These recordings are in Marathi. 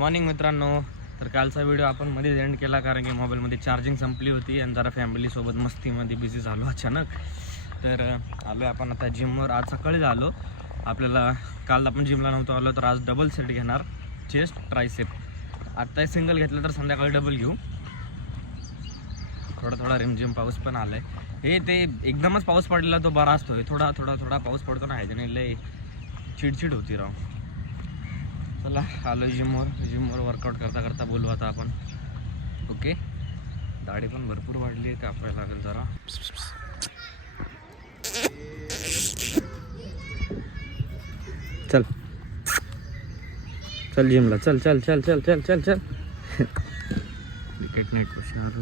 मॉर्निंग मित्रांनो. तर कालचा व्हिडिओ आपण मध्ये एंड केला कारण की मोबाईलमध्ये चार्जिंग संपली होती आणि जरा फॅमिलीसोबत मस्तीमध्ये बिझी झालो अचानक. तर आलो आपण आता जिमवर. आज सकाळी आलो. आपल्याला काल आपण जिमला नव्हतो आलो तर आज डबल सेट घेणार, चेस्ट ट्रायसेप. आत्ता सिंगल घेतलं तर संध्याकाळी डबल घेऊ. थोडा रिमझिम पाऊस पण आला आहे. ते एकदमच पाऊस पडलेला तो बरा असतो. थोडा पाऊस पडतो ना, ह्याच्याने लय चिडचिड होती राव. चला आलो जिमवर वर्कआउट करता बोलू आता आपण. ओके. दाढी पण भरपूर वाढली आहे, कापायला लागेल जरा. चल जिमला चल. क्रिकेट नाईट हुशार.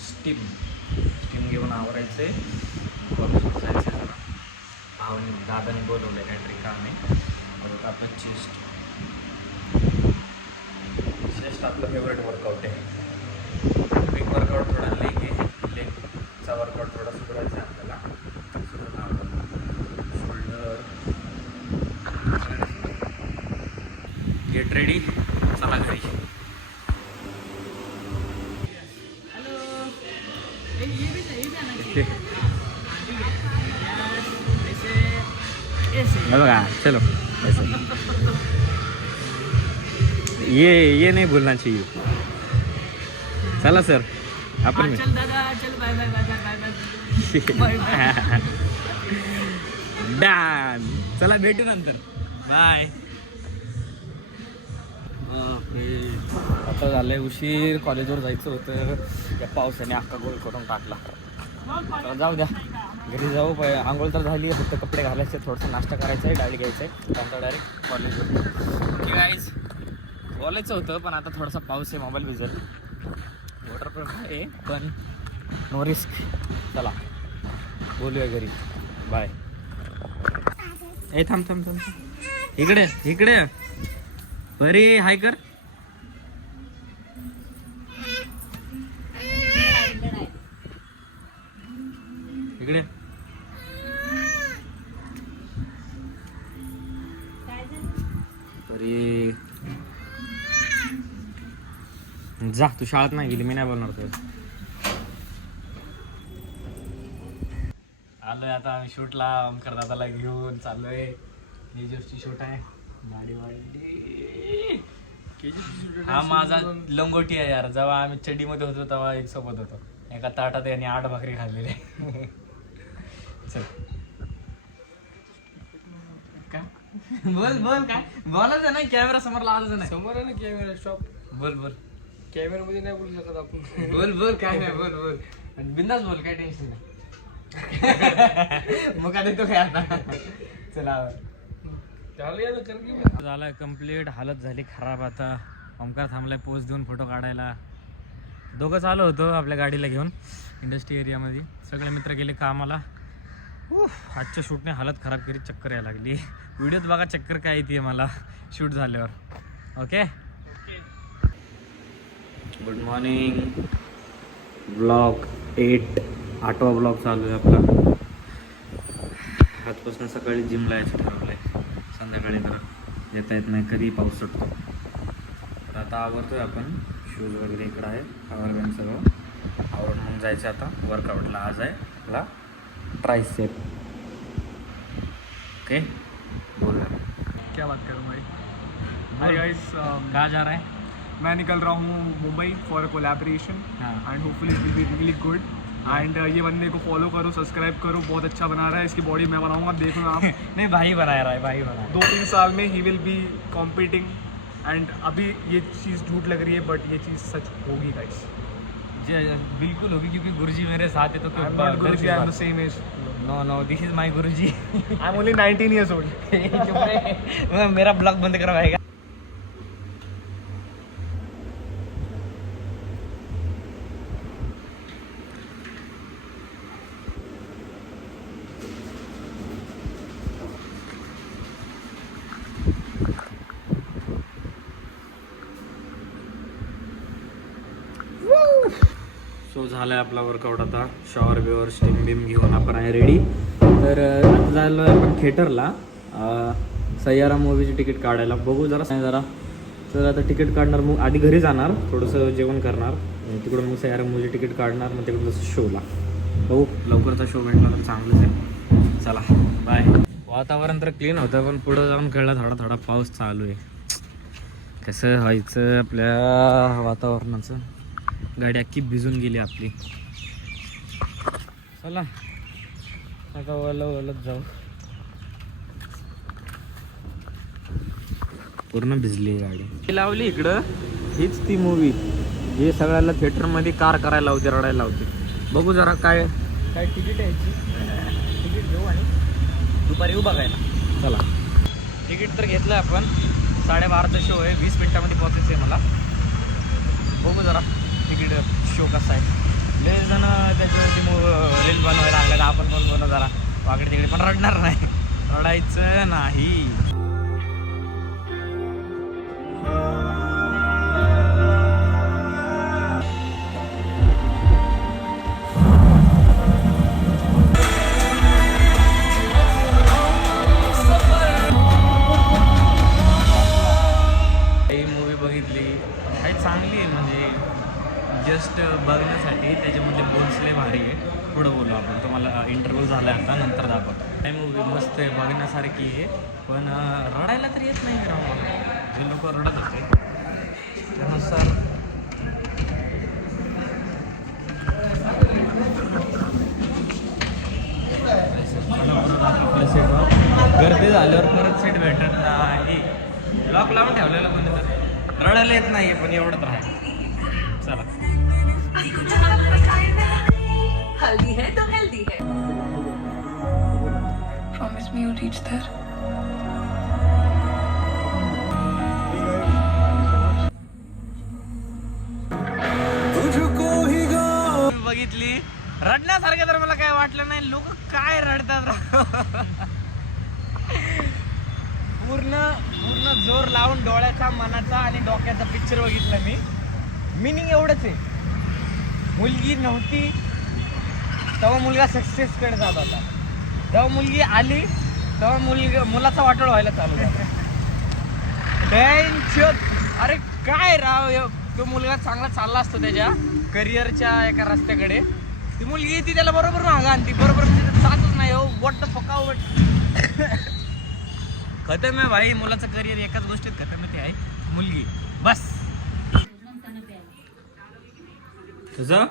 स्टीम घेऊन आवरायचे. कॉलेजवर जायचं जरा. भावाने दादाने बोलवलं काहीतरी काम आहे. परत आपलं चेस्ट आपलं फेवरेट वर्कआउट आहे. बिग वर्कआउट थोडा लेग आहे. लेगचा वर्कआउट थोडा सुधारायचा आहे आपल्याला. शोल्डर. Get ready. चला घरी. बघा चलो ऐसे ये नहीं भूलना चाहिए. चला सर आपण चल दादा चल. Bye done. चला भेटू नंतर. बाय. आता झालंय उशीर. कॉलेजवर जायचं होतं. या पावसाने अख्खा गोल करून टाकला. तर जाऊ द्या, घरी जाऊ. आंघोळ तर झाली, फक्त कपडे घालायचे, थोडंसं नाश्ता करायचा आहे, डाळी घ्यायचं आहे, त्यानंतर डायरेक्ट कॉलेजवर. ओके गाईज, बोलायचं होतं पण आता थोडासा पाऊस आहे, मोबाईल भिजल. वॉटरप्रूफ आहे पण नो रिस्क. चला बोलूया घरी. बाय. ए थांब इकडे बरी हाय कर. इकडे तरी जा. तू शाळेत नाही गेली, मी नाही बोलणार तुझं. आलोय आता आम्ही शूटला. ओमकार दादाला घेऊन चाललोय. केजीएफची शूट आहे. गाडी वाढली. हा माझा लंगोटी आहे यार. जेव्हा आम्ही चड्डीमध्ये होतो तेव्हा एक सोबत होतो. एका ताटात यांनी 8 भाकरी खाल्लेले. चल काय बोल काय बोलायचं नाही. कॅमेरा समोर लावायचं नाही. समोर आहे ना कॅमेरा. स्टॉप. बोल कॅमेरा मध्ये नाही बोलू शकत आपण. बोल काय नाही. बोल बिंदास बोल, काय टेन्शन नाही. मग काय देतो काय आता चला झालाय कम्प्लीट. हालत झाली खराब. आता ओमकार थांबलाय पोज देऊन फोटो काढायला. दोघं चालू होतो आपल्या गाडीला घेऊन इंडस्ट्री एरियामध्ये. सगळे मित्र गेले कामाला. आजच्या शूटने हालत खराब करी चक्कर यायला लागली. व्हिडिओत बघा चक्कर काय येते मला शूट झाल्यावर. Okay good morning. ब्लॉग 8 8वा ब्लॉग चालू आहे आपला. आजपासून सकाळी जिमला यायचं ठरवलं आहे. संध्याकाळी तर येता येत नाही, कधी पाऊस सुटतो. तर आता आवरतोय आपण. शूज वगैरे इकडं आहे, आवरगण सगळं आवरून मग जायचं आता वर्कआउटला. आज आहे आपला ट्राइसेप. ओके बोल क्या बात करूँ भाई. हाय गाइस, कहाँ जा रहा है? मैं निकल रहा हूँ मुंबई फॉर अ कोलैबोरेशन हाँ. End hopefully it will be really good. End ये बंदे को फॉलो करो, सब्सक्राइब करो, बहुत अच्छा बना रहा है. इसकी बॉडी मैं बनाऊंगा, देख लो आप. नहीं भाई बना रहा है, भाई बना. 2-3 साल में he will be competing. End अभी ये चीज़ झूठ लग रही है बट ये चीज़ सच होगी गाइस. बिल्कुल होगी क्योंकि गुरुजी मेरे साथ है. तो आई am not guruji, I am the same age. No this is my guruji. I am only 19 years old. मेरा ब्लॉग बंद करवाएगा. सो झालं आहे आपला वर्कआउट. आता शॉवर बिवर स्टीम बिम घेऊन आपण आहे रेडी. तर आता झालो आहे आपण थिएटरला सय्यारा मूवीची तिकीट काढायला. बघू जरा. तर आता तिकीट काढणार, मग आधी घरी जाणार, थोडंसं जेवण करणार, तिकडून मग सय्यारा मूवीची तिकीट काढणार, मग तिकडून जसं शोला. बघू लवकरचा शो भेटला तर चांगलंच आहे. चला बाय. वातावरण तर क्लीन होतं पण पुढं जाऊन कळलं थोडा पाऊस चालू आहे. कसं व्हायचं आपल्या वातावरणाचं. गाडी अख्खी भिजून गेली आपली. चला आता वलत जाऊ. पूर्ण भिजली गाडी. लावली इकडं. हीच ती मूवी जे सगळ्याला थिएटरमध्ये कार करायला लावते, रडायला लावते. बघू जरा काय तिकीट यायची. तिकीट घेऊ आणि दुपारी येऊ बघायला. चला तिकीट तर घेतलं आपण. 12:30चा शो आहे. 20 मिनिटामध्ये पोहोचायचं आहे मला. बघू जरा तिकीट शो कसा आहे. लय जण त्याच्यावरती रील बनवायला लागले. आपण पण बनवू जरा वाकडे तिकडे, पण रडणार नाही. रडायचं नाही. ही मूवी बघितली, काही चांगली आहे म्हणजे जस्ट बघण्यासाठी. त्याच्यामध्ये बोल्सले भारी आहे. पुढं बोलू आपण. तुम्हाला इंटरव्ह्यू झाला आता, नंतर दाखवतो. ही मूवी मस्त आहे, बघण्यासारखी आहे. पण रडायला तर येत नाही राव मला. जे लोक रडत होते त्यानुसार आपल्या सीटवर गर्दी झाल्यावर परत सीट भेटत नाही. लॉक लावून ठेवलेलं म्हणजे तर रडायला येत नाही पण एवढंच राहायचं. चला हल्दी है तो हेल्दी है. Promise me you'll reach there. बघितली. रडण्यासारखं तर मला काय वाटलं नाही. लोक काय रडतात राव. पूर्ण जोर लावून डोळ्याचा, मनाचा आणि डोक्याचा पिक्चर बघितला मी. मिनिंग एवढंच आहे, मुलगी नव्हती तेव्हा मुलगा सक्सेसकडे जात होता. जेव्हा मुलगी आली तेव्हा मुलाचा वाटोळ व्हायला चालू झाला. अरे काय राव, तो मुलगा चांगला चालला असतो त्याच्या करिअरच्या एका रस्त्याकडे. ती मुलगी येते त्याला बरोबर मागं आणती, बरोबर जातच नाही. हो वॉट द फक आउट. खतम आहे भाई. मुलाचं करिअर एकाच गोष्टीत खतम आहे, ते आहे मुलगी. बस तुझं